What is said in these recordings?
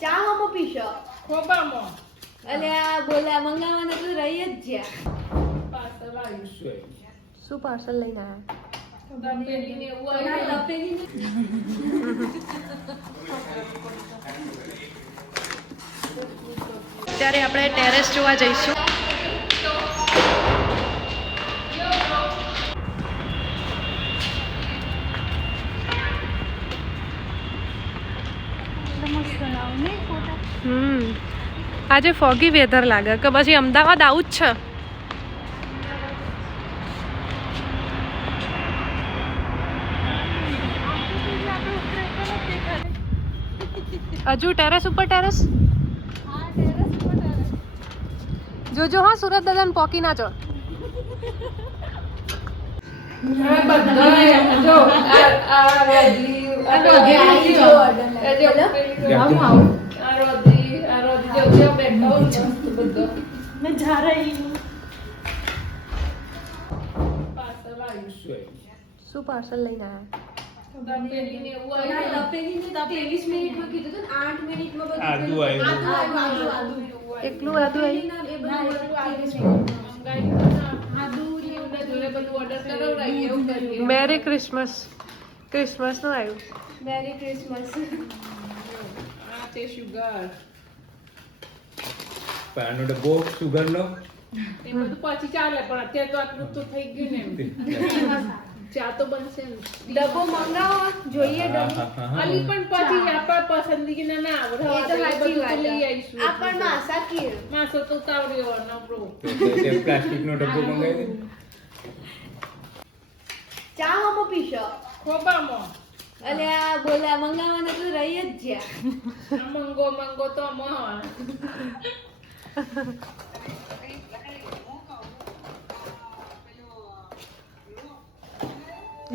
ચા હમો પીશો ખોબામાં અલ્યા બોલા મંગાવવાના તો રહી જ જ્યાં પાર્સલ આવ્યું છે. શું પાર્સલ લઈને આવ્યા? તપેલી ને એવું આવ્યું. અત્યારે આપણે ટેરેસ જોવા જઈશું. આજે ફોગી વેધર લાગે કે પછી અમદાવાદ આવું જ છે. હજુ ટેરેસ ઉપર ટેરેસ જોજો હા, સુરત દાદાને પોકી ના જો. मैं जा रही हूँ. શું પાર્સલ લઈને આવ્યા? તપેલી ને એવું આવ્યું. તપેલીને 23 મિનિટમાં કીધું હતું ને 8 મિનિટમાં બધું આદુ આવ્યું. આદુ. એકલું આદુ આવી? એ બધું આદુ એમને જોડે બધું ઓર્ડર કરાવડાવીએ એવું કરીએ. Merry Christmas. ક્રિસમસ નું આવ્યું. Merry Christmas. આ તે સુગર પાનો ડબ્બો સુગર લો. એ બધું પછી ચાલે પણ અત્યારે તો આટલું તો થઈ ગયું ને એમ. ચા તો બનશે ને. ડબ્બો મંગાવો જોઈએ ડબ્બો. અલી પણ પછી આપણા પસંદગીના ના આવડે. એ તો સાચી બધું વાત તો લઈ છે. આવીશું. આપણને આશા કે માસો તો તાવડ્યો નબળો. પ્લાસ્ટિક નો ડબ્બો મંગાવી દે. ચા હમો પીશો ખોબામાં અલ્યા બોલા મંગાવવાના તો રહી જ જ્યાં આ મંગો તો અમાર.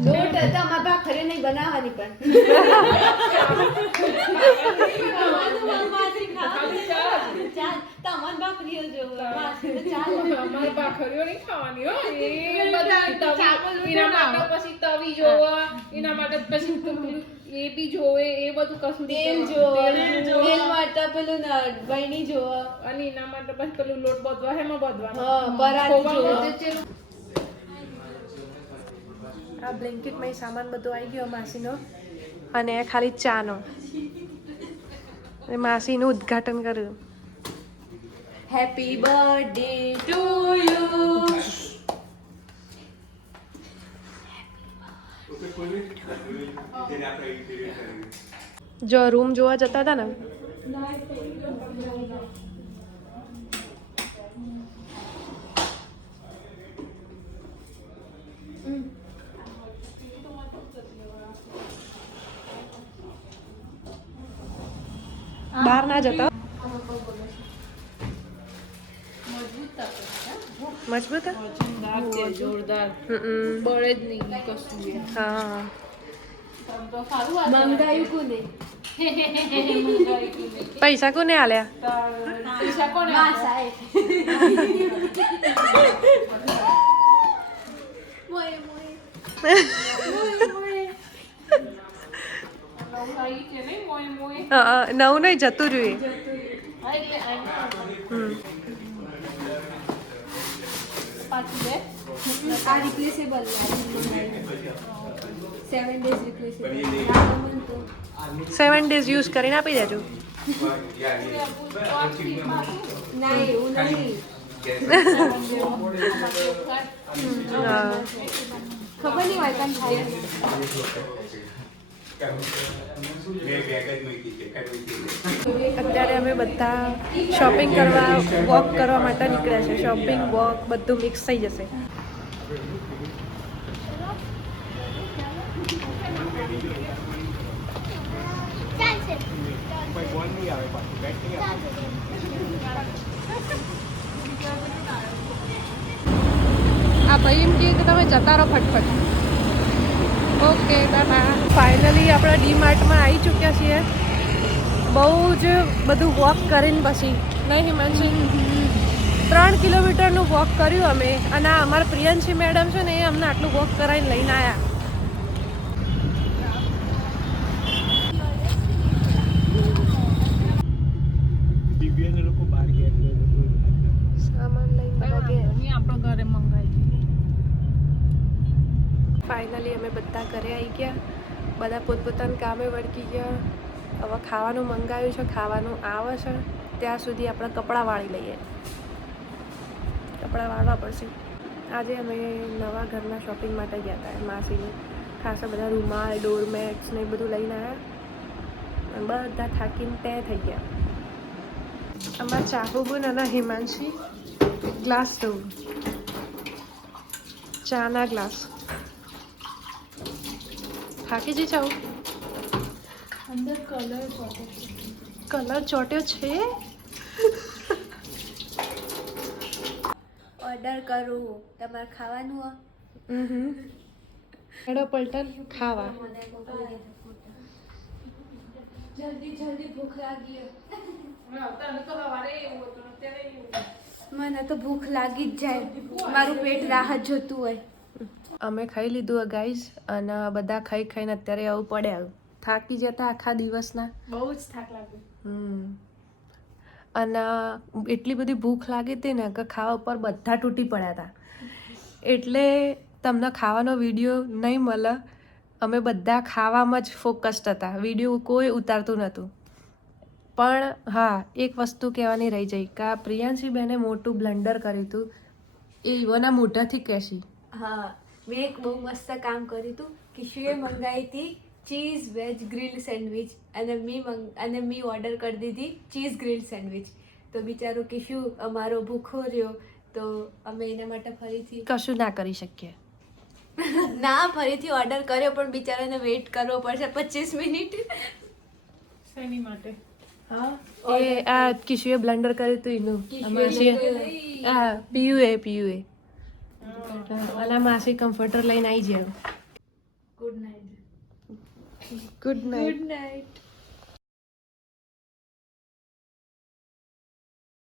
લોટ હતા અમારા ભાખરે નહીં બનાવવાની પણ ચાલ તમાર ભાખરીઓ જોવો ચાલ અમારે ભાખરીઓ નહીં ખાવાની હો. એ બધા એના માટે પછી તવી જોવો, એના માટે પછી એ બી જોવે, એ બધું કશું તેલ જોવો તેલ માટે પેલું વૈણી જોવો અને એના માટે પછી પેલું લોટ બધવા હેમાં બધવાનું. હા પરાઠી જોવો આ બ્લેન્કેટમાં સામાન બધો આવી ગયો માસીનો, અને ખાલી ચાનો. માસીનું ઉદ્ઘાટન કર્યું. હેપી બર્થડે ટુ યુ જો રૂમ જોવા જતા હતા ને, બહાર ના જતા. મજબૂત જોરદાર હમ. બળે જ નહીં કશું. હા મંગાયું કોને પૈસા કોને આલ્યા? પૈસા કોને માં સાહેબ મોય મોય આવી કે નહીં મોય મોય. નવું નહીં, જતું રહ્યું. પાછી દે. આ રિપ્લેસેબલ 7 days રિપ્લેસેબલ 7 days યુઝ કરીને આપી દેજો. ના એવું નહીં હા. ખબર નહીં હોય પણ થાય અત્યારે અમે બધા શોપિંગ કરવા વોક કરવા માટે નીકળ્યા છે. શોપિંગ વોક બધું મિક્સ થઈ જશે. આ ભાઈ એમ કહે કે તમે જતા રહો ફટફટ. Okay tata. ફાઇનલી આપણે ડી માર્ટમાં આવી ચૂક્યા છીએ. બહુ જ બધું વોક કરીને પછી નહીં હિમાંશી 3 કિલોમીટરનું વોક કર્યું અમે, અને આ અમારા પ્રિયંશી મેડમ છે ને એ અમને આટલું વોક કરાવીને લઈને આવ્યા. દિવ્યાંગ લોકો બહાર ગયા એટલે એ લોકો સામાન લઈને બધા ગયા. મમ્મી આપણો ઘરે મંગાવી ફાઇનલી અમે બધા ઘરે આવી ગયા. બધા પોતપોતાના કામે વળગી ગયા. હવે ખાવાનું મંગાવ્યું છે, ખાવાનું આવે છે. ત્યાં સુધી આપણે કપડાં વાળી લઈએ. કપડાં વાળવા પડશે. આજે અમે નવા ઘરના શોપિંગ માટે ગયા હતા માસીને. ખાસા બધા રૂમાલ, ડોરમેટ્સ ને એ બધું લઈને આવ્યા. બધા થાકીને તે થઈ ગયા. અમારા ચાહુબુન અને હિમાંશી ગ્લાસ જોવું, ચાના ગ્લાસ. થાકી જઈ જાઉં. અંદર કલર કલર ચોટ્યો છે. ઓર્ડર કરું તમારે ખાવાનું હેડો પલટન ખાવા. જલ્દી જલ્દી ભૂખ લાગી તને તો સવારે એવું હતું અત્યારે એવું. મને તો ભૂખ લાગી જ જાય. મારું પેટ રાહત જોતું હોય. અમે ખાઈ લીધું ગાઈઝ, અને બધા ખાઈ ખાઈને અત્યારે આવું પડ્યા. થાકી જતા આખા દિવસના. બહુ જ થાક લાગ્યો. અને એટલી બધી ભૂખ લાગી હતી ને કે ખાવા ઉપર બધા તૂટી પડ્યા હતા. એટલે તમને ખાવાનો વિડીયો નહીં મળે. અમે બધા ખાવામાં જ ફોકસ્ડ હતા. વિડીયો કોઈ ઉતારતું નહોતું. પણ હા, એક વસ્તુ કહેવાની રહી જઈ કે આ પ્રિયાંશી બેને મોટું બ્લન્ડર કર્યું હતું. એ ઈવોના મોઢાથી કહેશી. હા, મેં એક બહુ મસ્ત કામ કર્યું હતું. કિશુએ મંગાવી હતી ચીઝ વેજ ગ્રીલ સેન્ડવિચ અને મી ઓર્ડર કરી દીધી ચીઝ ગ્રીલ સેન્ડવિચ. તો બિચારો કિશુ અમારો ભૂખો રહ્યો. તો અમે એના માટે ફરીથી કશું ના કરી શકીએ. ફરીથી ઓર્ડર કર્યો, પણ બિચારાને વેઇટ કરવો પડશે 25 મિનિટ. શેની માટે? હા, એ આ કિશુએ બ્લન્ડર કર્યું હતું એનું. આ માસી હા પીયુએ અને માસી કમ્ફર્ટર લઈને આવી જાય. Good night. Good night. Good night.